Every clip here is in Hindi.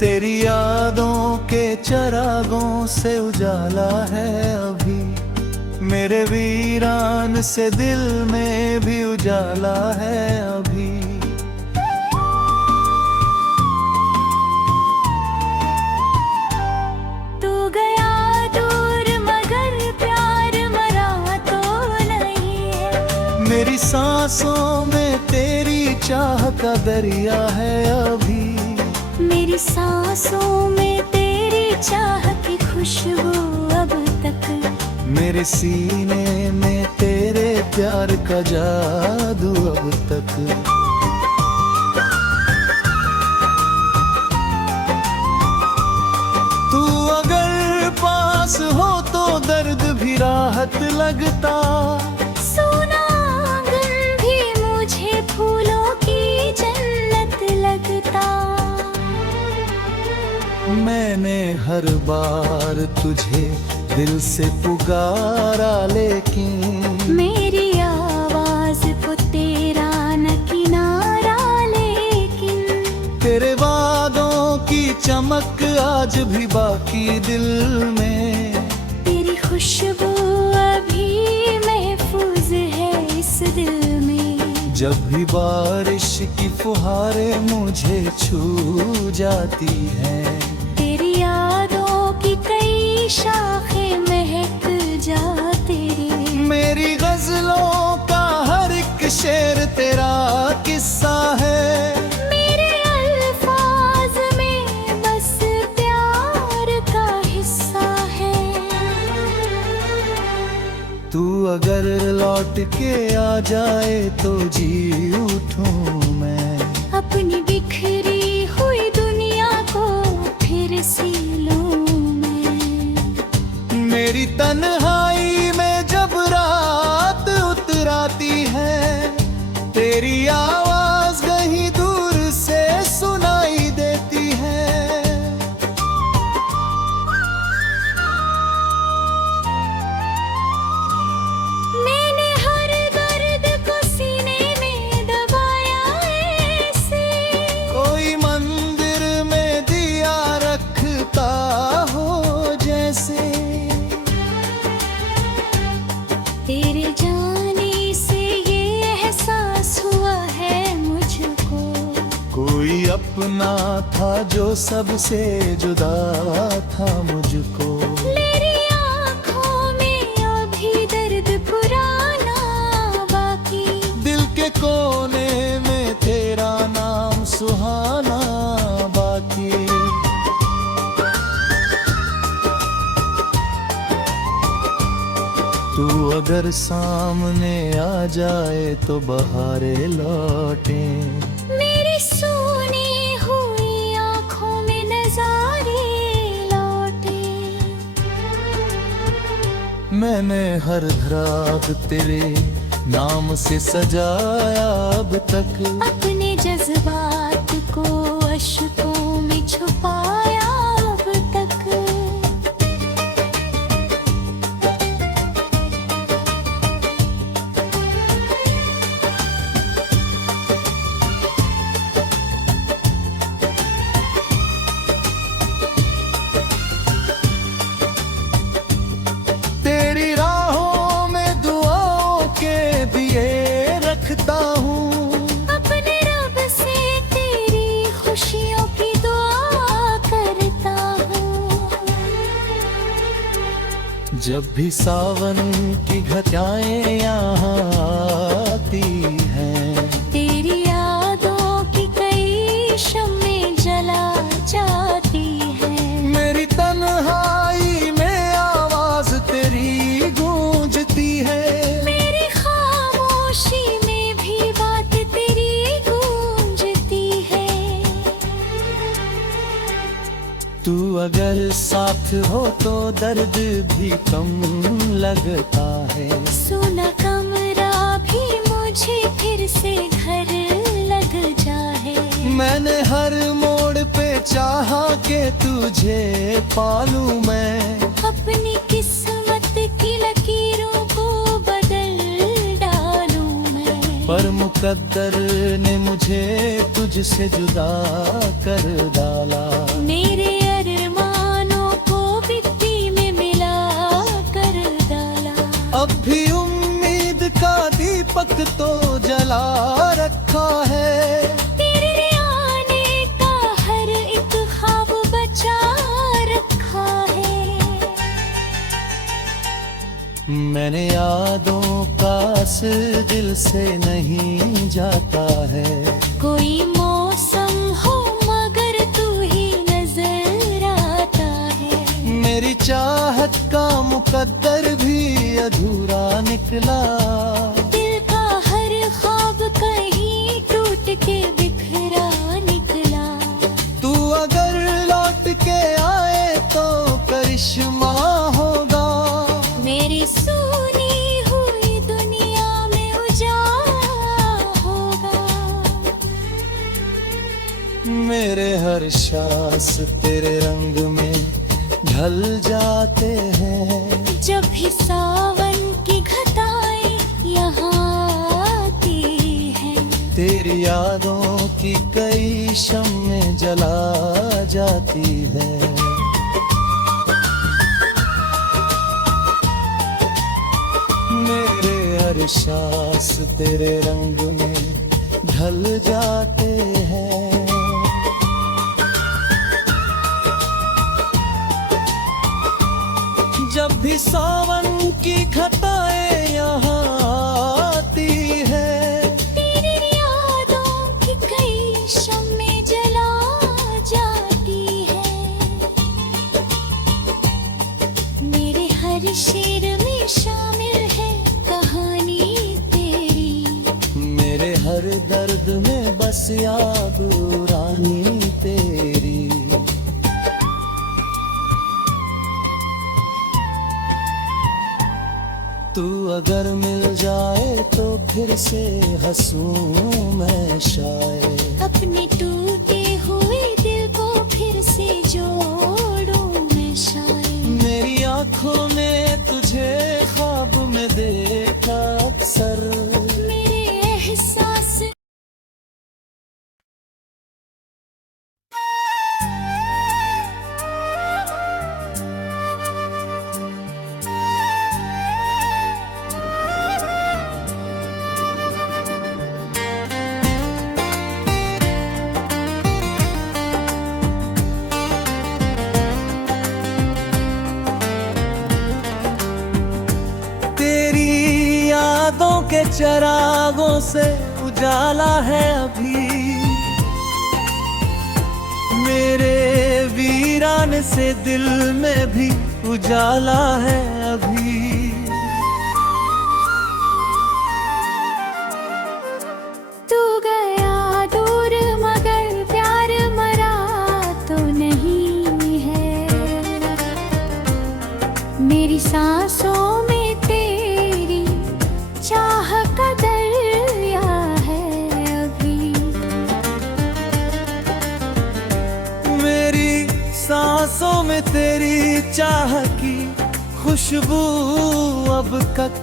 तेरी यादों के चरागों से उजाला है अभी, मेरे वीरान से दिल में भी उजाला है अभी। तू गया दूर मगर प्यार मरा तो नहीं है, मेरी सांसों में तेरी चाह का दरिया है अभी, मेरी सांसों में तेरी चाह की खुशबू अब तक, मेरे सीने में तेरे प्यार का जादू अब तक। तू अगर पास हो तो दर्द भी राहत लगता, सोना आंगन भी मुझे फूलों की जन्नत लगता। मैंने हर बार तुझे दिल से पुकारा, लेकिन मेरी आवाज को तेरा न किनारा, लेकिन तेरे वादों की चमक आज भी बाकी दिल में, तेरी खुशबू अभी महफूज है इस दिल में। जब भी बारिश की फुहारें मुझे छू जाती हैं, तेरी यादों की कई शाखें महक जाती, मेरी गजलों का हर एक शेर तेरा किस्सा है, मेरे अल्फाज में बस प्यार का हिस्सा है। तू अगर लौट के आ जाए तो जी उठूं मैं, अपनी बिखरी हुई दुनिया को फिर सी लूं मैं। मेरी तन्हाई में जब रात उतराती है, तेरी आवाज कहीं दूर से सुनाई देती है। मैंने हर दर्द को सीने में दबाया ऐसे, कोई मंदिर में दिया रखता हो जैसे, तेरे जाने से ये एहसास हुआ है मुझको, कोई अपना था जो सबसे जुदा था मुझको। मेरी आँखों में अभी दर्द पुराना बाकी, दिल के कोने में तेरा नाम सुहाना बाकी। तू अगर सामने आ जाए तो बहारें लौटे, मेरी सूनी हुई आँखों में नजारे लौटे। मैंने हर रात तेरे नाम से सजाया अब तक, अपने जज्बात को अश्कों में छुपाया अब तक। तेरी राहों में दुआओं के दिए रखता हूँ, अपने रब से तेरी खुशियों की दुआ करता हूँ। जब भी सावन की घटाएं यहाँ आती हैं, तेरी यादों की कई शम्में जला जाती हैं, मेरी तन्हाई में आवाज तेरी गूंजती है, मेरी खामोशी में भी बात तेरी गूंजती है। तू अगर साथ हो तो दर्द भी कम लगता है, सोना कमरा भी मुझे फिर से घर लग जाए। मैंने हर मोड़ पे चाहा के तुझे पालूं मैं, अपनी किस्मत की लकीरों को बदल डालूं मैं। पर मुकद्दर ने मुझे तुझसे जुदा कर डाला। मेरे अरमानों को मिट्टी में मिला कर डाला। अब भी उम्मीद का दीपक तो जला रखा है। तेरे आने का हर एक ख्वाब बचा रखा है। मैंने यादों का असर दिल से नहीं जाता है। कोई मौसम हो मगर तू ही नजर आता है। मेरी चाहत का मुकद्दर भी अधूरा निकला। दिल का हर ख्वाब कहीं टूट के बिखरा निकला। तू अगर लौट के आए तो करिश्मा होगा। मेरी सुनी हुई दुनिया में उजाला होगा। मेरे हर सांस तेरे रंग में ढल जाते हैं। जब भी सावन की घटाएं यहाँ आती हैं। तेरी यादों की कई शम्में जला जाती है। मेरे हर सांस तेरे रंग में ढल जाते हैं। जब भी सावन की घटाएं यहाँ आती है। तेरी यादों की कई शम्में जला जाती है। मेरे हर शेर में शामिल है कहानी तेरी। मेरे हर दर्द में बस याद रानी तेरी। तू अगर मिल जाए तो फिर से हंसूं मैं शायद। अपने टूटे हुए दिल को फिर से जोड़ूं मैं शायद। मेरी आंखों ने तुझे ख्वाब में देखा अक्सर। मेरे एहसास तेरी यादों के चरागों से उजाला है अभी। मेरे वीरान से दिल में भी उजाला है अभी। तू गया दूर मगर प्यार मरा तो नहीं है। मेरी सांसों में तेरी चाह का दरिया है अभी। मेरी सांसों में तेरी चाह की खुशबू अब तक।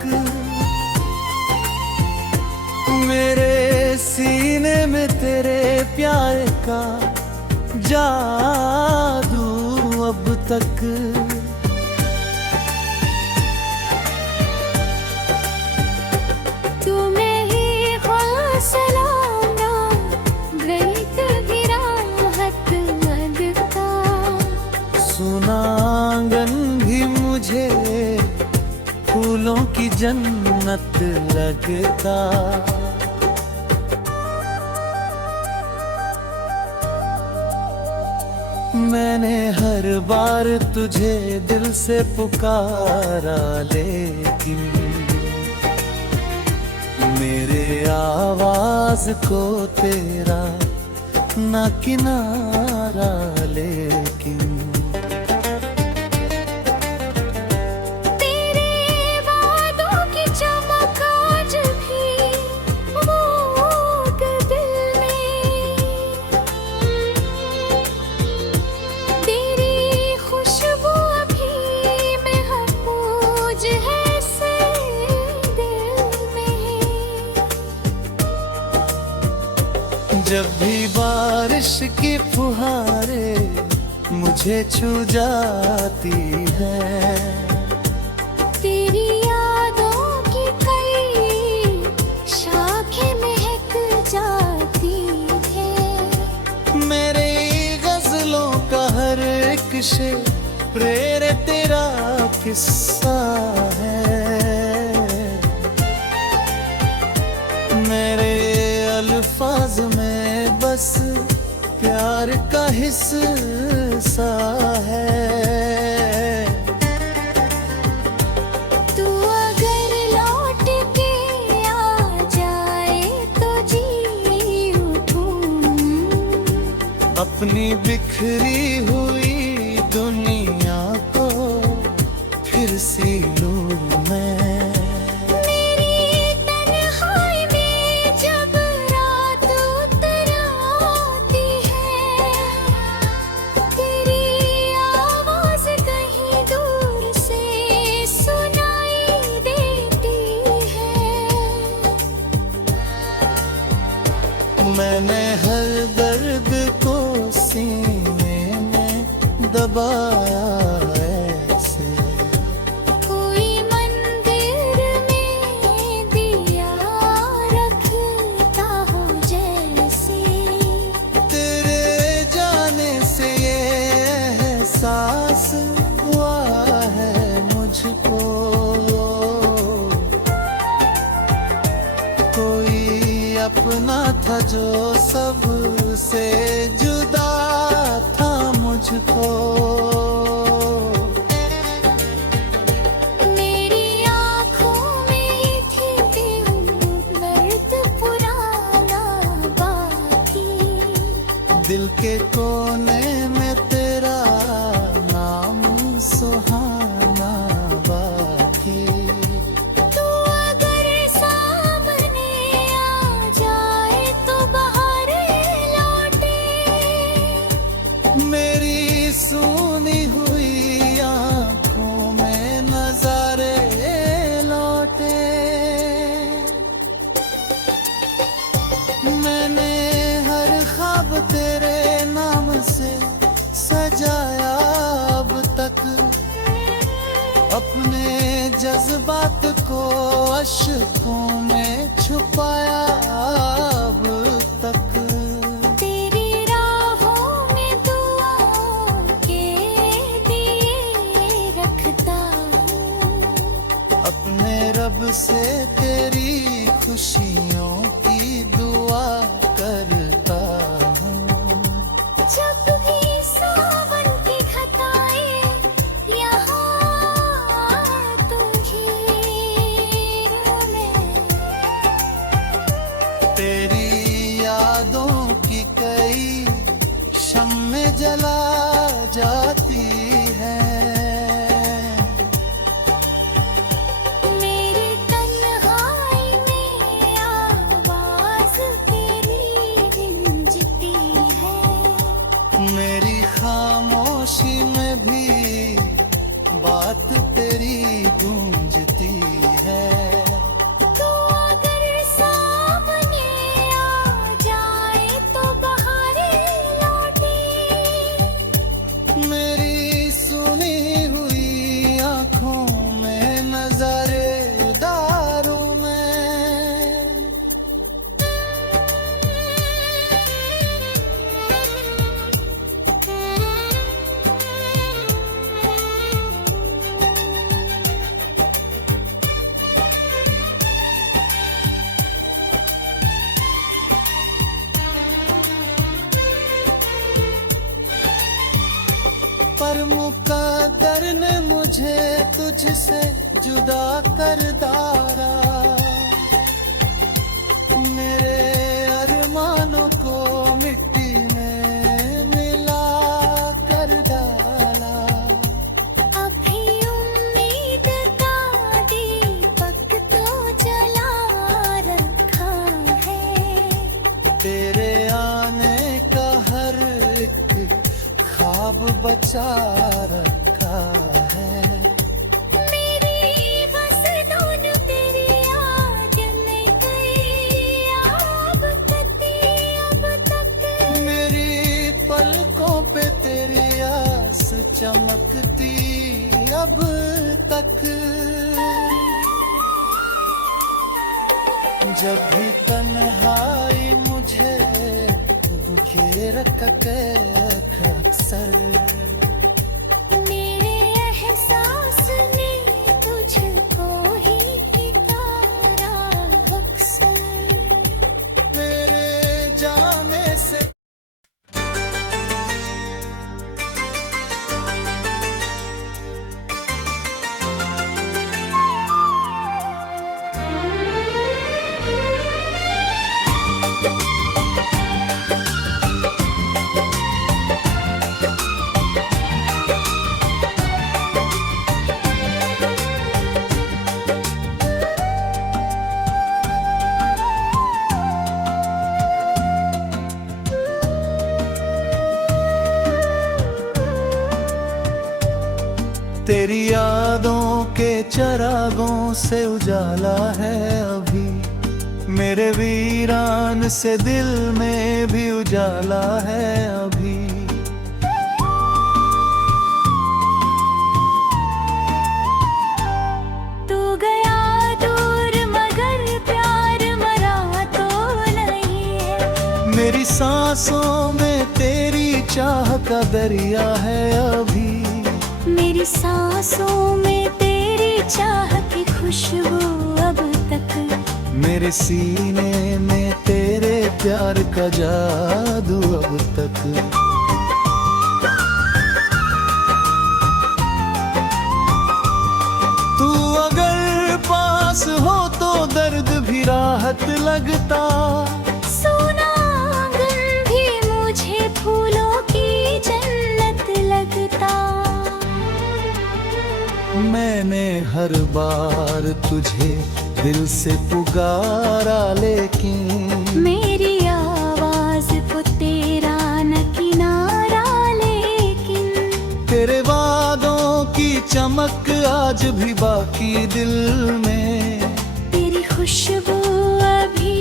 मेरे सीने में तेरे प्यार का जादू अब तक। तुम्हें ही हौसला गणित भी राहत लगता। सुना आंगन भी मुझे फूलों की जन्नत लगता। मैंने हर बार तुझे दिल से पुकारा लेकिन मेरे आवाज को तेरा ना किनारा लेकिन। तेरे वादों की चमक आज भी वो दिल में। तेरी खुशबू अभी महफूज है से दिल में। जब भी बारिश की फुहारें मुझे छू जाती है, तेरी यादों की कई शाखें महक जाती है। मेरे गजलों का हर एक शेर प्रेरे तेरा किस्सा है। मेरे अल्फाज में बस प्यार का हिस्सा है। तू अगर लौट के आ जाए तो जी उठूं, अपनी बिखरी हुई दुनिया को फिर सी लूं मैं। मेरी तन्हाई में जब रात उतर आती है, तेरी आवाज कहीं दूर से सुनाई देती है। मैंने हर दर्द को सीने में दबाया ऐसे, कोई मंदिर में दिया रखता हो जैसे। तेरे जाने से ये एहसास हुआ है मुझको, कोई अपना था जो सबसे जुदा था मुझको। मेरी आँखों में थी दर्द पुराना बाकी, दिल के कोने में तेरा नाम सुहाना बाकी। तू अगर सामने आ जाए तो बाहर लौटे, मेरी सूनी हुई आंखों में नजारे लौटे। मैंने हर ख्वाब तेरे नाम से सजाया अब तक, अपने जज्बात को अश्कों में छुपाया अब तक। तेरी राहों में दुआओं के दिए रखता हूँ, अपने रब से तेरी खुशियों की दुआ करता हूँ। जब भी सावन की घटाएं यहाँ तुझे में, तेरी यादों की कई शम्में जला जाती है। मेरी तन्हाई में आवाज तेरी गूंजती है। मेरी खामोशी में भी बात तेरी गूंजती है। तू अगर सामने आ जाए तो बाहर लौटे, मेरी सुनी हुई आंखों में नजारे दारू में। पर मुकद्दर ने मुझे तुझसे जुदा कर डाला, मेरे अरमानों को मिट्टी में मिला कर डाला। अभी उम्मीद का दीपक तो जला रखा है। तेरे आने का हर एक ख्वाब बचा रखा है। मेरी बस दोनों तेरी याद में गई, अब कती अब चमकती अब तक। जब भी तन्हाई मुझे घेर अक्सर, मेरे एहसास ने तुझको ही पुकारा अक्सर। मेरे जाने से तेरी यादों के चरागों से उजाला है अभी, मेरे वीरान से दिल में भी उजाला है अभी। तू गया दूर मगर प्यार मरा तो नहीं है। मेरी सांसों में तेरी चाह का दरिया है अभी, मेरी सांसों में तेरी चाह की खुशबू अब तक। मेरे सीने में तेरे प्यार का जादू अब तक। तू अगर पास हो तो दर्द भी राहत लगता, सोना आंगन भी मुझे फूलों की जन्नत लगता। मैंने हर बार तुझे दिल से पुकारा, लेकिन मेरी आवाज को तेरा न किनारा, लेकिन तेरे वादों की चमक आज भी बाकी दिल में। तेरी खुशबू अभी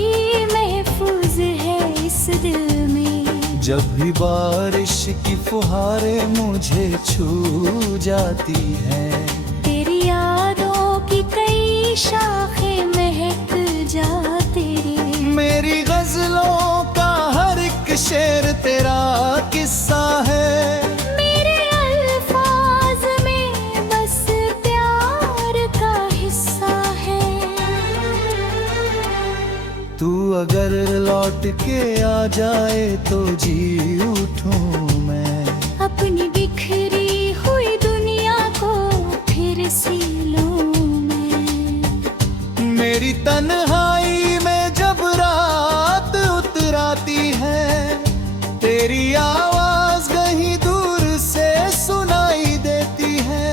महफूज है इस दिल में। जब भी बारिश की फुहारें मुझे छू जाती हैं, तेरी यादों की कई शाखें महक जाती रे। मेरी गजलों का हर एक शेर तेरा किस्सा है। मेरे अल्फाज में बस प्यार का हिस्सा है। तू अगर लौट के आ जाए तो जी उठूं मैं, अपनी बिखरी हुई दुनिया को फिर सी लूं मैं। मेरी तन्हाई में जब रात उतराती है, तेरी आवाज कहीं दूर से सुनाई देती है।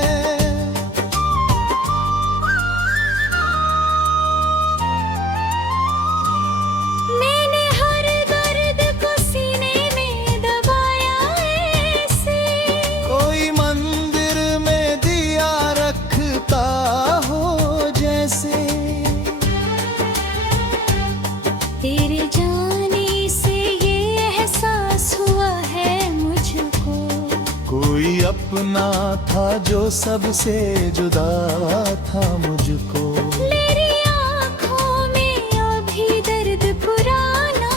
मैंने हर दर्द को सीने में दबाया ऐसे, कोई मंदिर में दिया रखता हो जैसे। तेरे जाने से ये एहसास हुआ है मुझको, कोई अपना था जो सबसे जुदा था मुझको। मेरी आँखों में अभी दर्द पुराना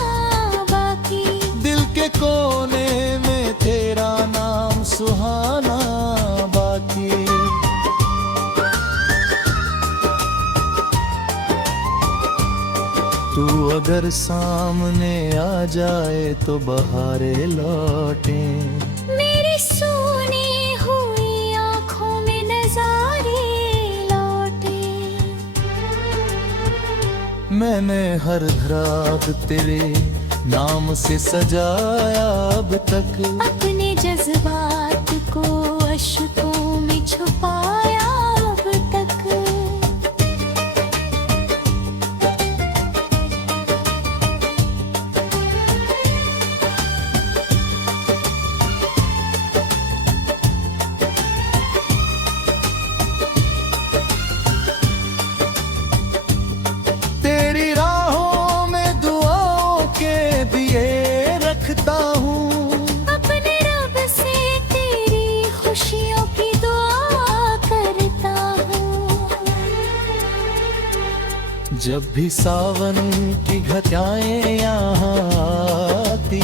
बाकी, दिल के कोने में तेरा नाम सुहाना बाकी। तू अगर सामने आ जाए तो बहारें लौटे, मेरी सूनी हुई आँखों में नजारे लौटे। मैंने हर रात तेरे नाम से सजाया अब तक। अपने जज्बात को अश्कों में छुपाया अब तक। तेरी राहों में दुआओं के दिए रखता हूँ, अपने रब से तेरी खुशियों जब भी सावन की घटाएं यहाँ आती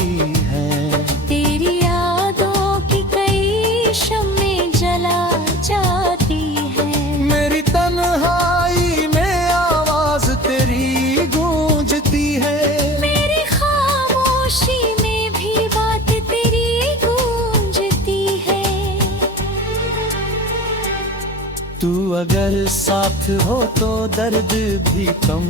हैं, तेरी यादों की कई शम्में जला जाती है। मेरी तन्हाई में आवाज तेरी गूंजती है। मेरी खामोशी में भी बात तेरी गूंजती है। तू अगर साथ हो तो दर्द भी कम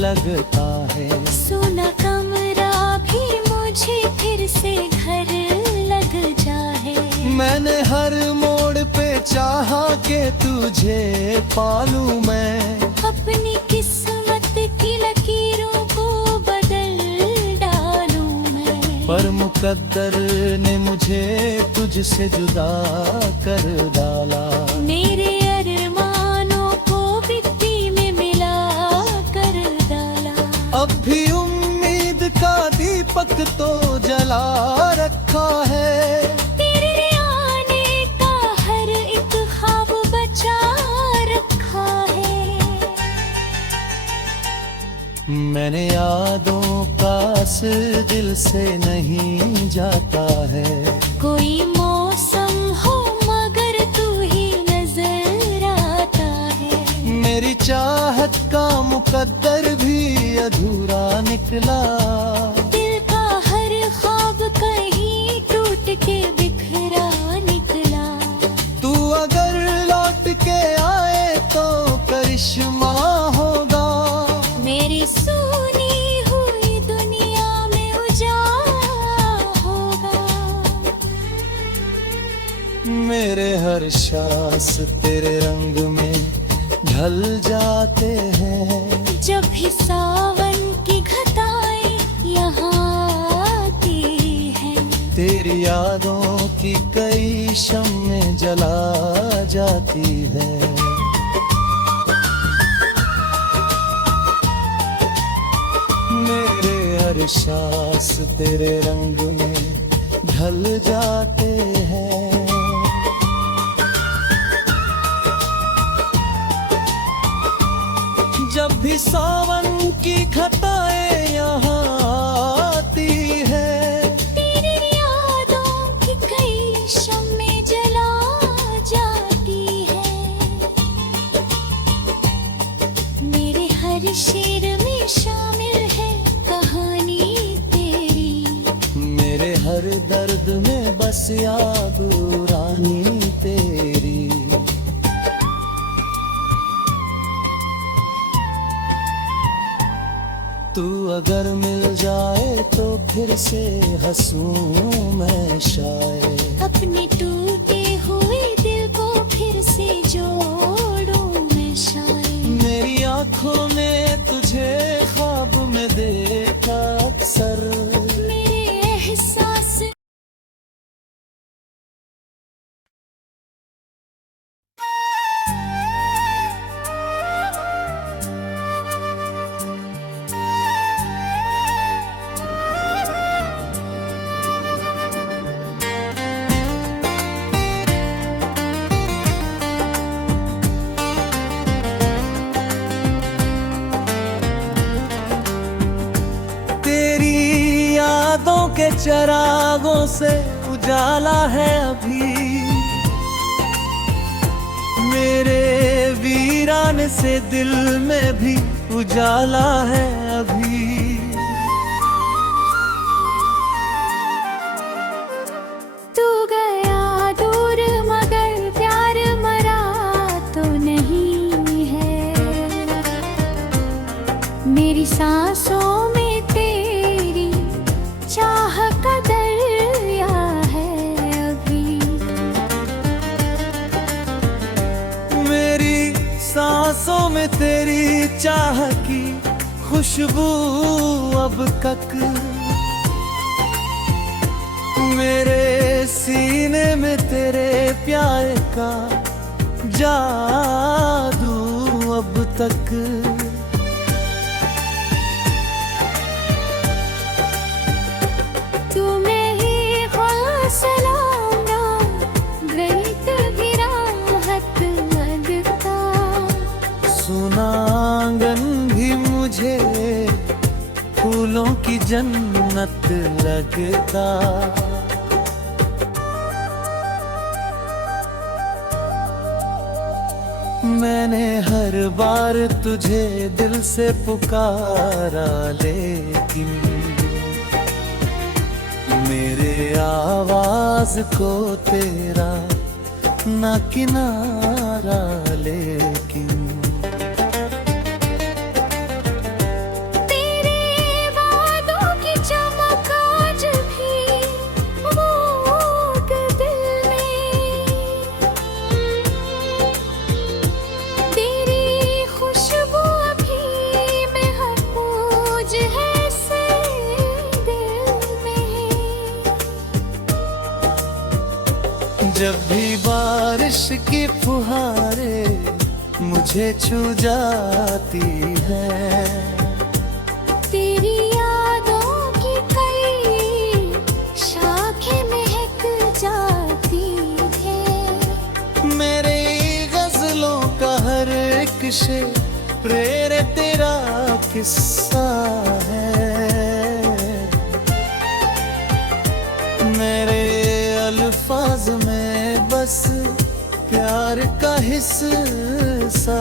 लगता है। सोना कमरा भी मुझे फिर से घर लग जाए। मैंने हर मोड़ पे चाहा कि तुझे पालूं मैं, अपनी किस्मत की लकीरों को बदल डालूं मैं। पर मुकद्दर ने मुझे तुझसे जुदा कर डाला। मेरे अरमानों को मिट्टी में मिला कर डाला। अब भी उम्मीद का दीपक तो जला रखा है। तेरे आने का हर एक ख्वाब बचा रखा है। मैंने यादों का असर दिल से नहीं जाता है। कोई मौसम हो मगर तू ही नजर आता है। मेरी चाहत का मुकद्दर भी अधूरा निकला। दिल का हर ख्वाब कहीं टूट के बिखरा निकला। तू अगर लौट के आए तो करिश्मा होगा। मेरी सुनी हुई दुनिया में उजाला होगा। मेरे हर सांस तेरे रंग में ढल जाते हैं। जब भी सावन की घटाएं यहाँ आती हैं, तेरी यादों की कई शम्में जला जाती है। मेरे हर सांस तेरे रंग में ढल जाते हैं। जब भी सावन की घटाएं यहाँ आती है, तेरी यादों की कई शम्में जला जाती है। मेरे हर शेर में शामिल है कहानी तेरी। मेरे हर दर्द में बस याद रानी तेरी। तू अगर मिल जाए तो फिर से हंसूं मैं शायद। अपने टूटे हुए दिल को फिर से जोड़ूं मैं शायद। मेरी आंखों ने तुझे ख्वाब में देखा अक्सर। मेरे एहसास तेरी यादों के चरागों से उजाला है अभी। मेरे वीरान से दिल में भी उजाला है अभी। तू गया दूर मगर प्यार मरा तो नहीं है। मेरी सांसों में तेरी चाह का दरिया है अभी। मेरी सांसों में तेरी चाह की खुशबू अब तक। मेरे सीने में तेरे प्यार का जादू अब तक। सुना आंगन भी जन्नत लगता। मैंने हर बार तुझे दिल से पुकारा, लेकिन मेरे आवाज को तेरा ना किनारा। लेकिन तेरे वादों की चमक आज भी वो दिल में, तेरी खुशबू अभी महफूज है से दिल में। जब भी बारिश की फुहारें मुझे छू जाती है, तेरी यादों की कई शाखें महक जाती है। मेरे गजलों का हर एक शेर प्रेरित तेरा किस्सा है। मेरे अल्फाज में बस प्यार का हिस्सा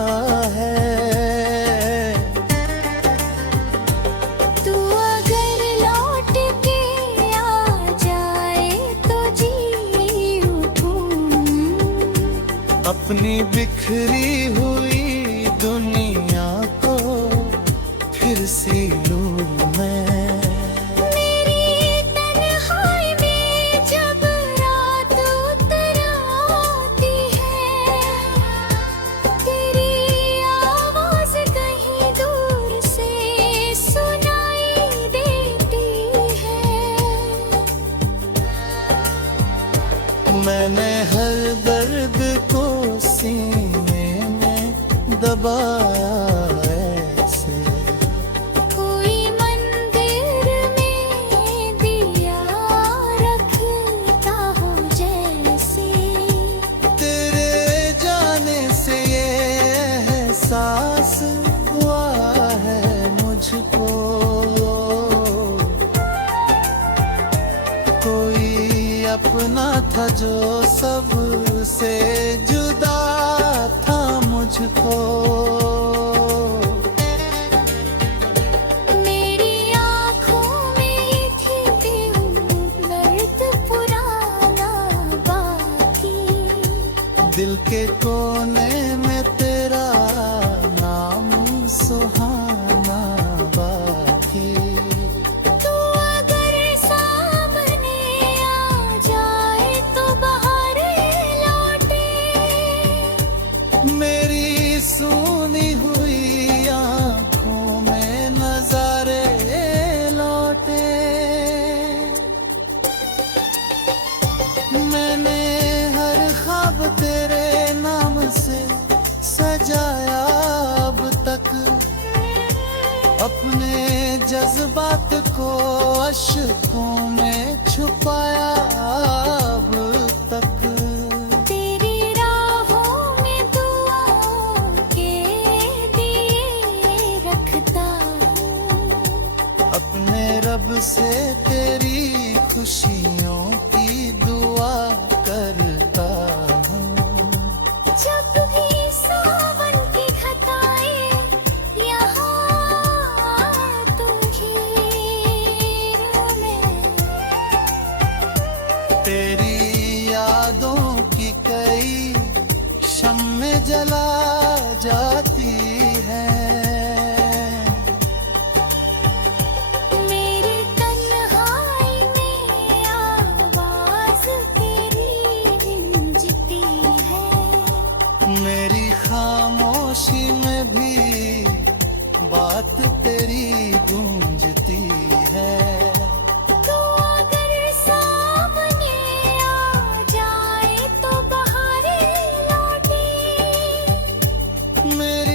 है। तू अगर लौट के आ जाए तो जी उठूं, अपनी बिखरी हुई दुनिया को फिर सी लूं मैं। मेरी तन्हाई में जब रात उतर आती है, तेरी आवाज कहीं दूर से सुनाई देती है। मैंने हर दर्द को सीने में दबाया ऐसे, कोई मंदिर में दिया रखता हो जैसे। तेरे जाने से ये एहसास हुआ है मुझको, कोई अपना था जो सबसे जुदा था मुझको। मेरी आँखों में थी दर्द पुराना बाकी, दिल के कोने में तेरा नाम सुहाना बाकी। तू अगर सामने आ जाए तो बाहर लौटे, मेरी सूनी हुई आंखों में नजारे लौटे। मैंने हर ख्वाब तेरे नाम से सजाया अब तक, अपने जज्बात को अश्कों में छुपाया अब तक। तेरी राहों में दुआओं के दिए रखता हूँ, अपने रब से तेरी खुशियों की दुआ करता हूँ। जब भी सावन की घटाएं यहाँ तो घेर में, तेरी यादों की कई शम्में जला जाती है। मेरी तन्हाई में आवाज तेरी गूंजती है। मेरी खामोशी में भी बात तेरी गूंजती है। तू अगर सामने आ जाए तो बाहर लौटे, मेरी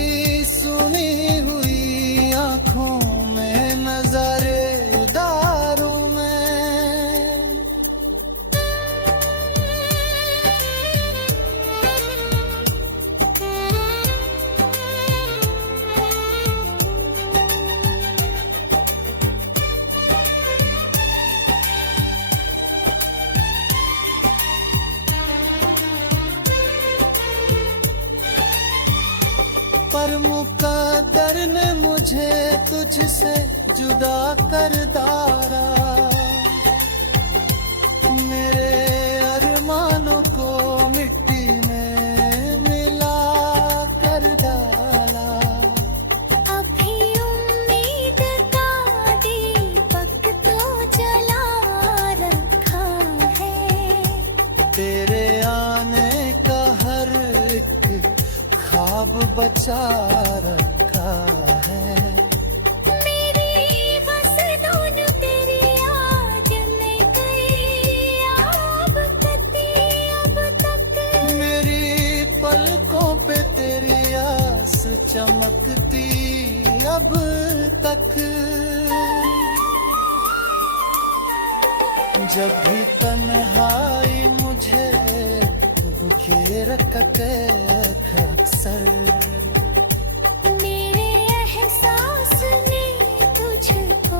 मुकद्दर ने मुझे तुझसे जुदा कर डाला, मेरे अरमानों को मिट्टी में मिला कर डाला। अभी उम्मीद का दीपक तो जला रखा है, तेरे आने का हर एक ख्वाब बचा रखा है। मेरी बस दोनों तेरी याद में गई अब तक। मेरी पलकों पे तेरी आस चमकती अब तक। जब भी तन्हाई मुझे घेर के अक्सर, मेरे एहसास ने तुझको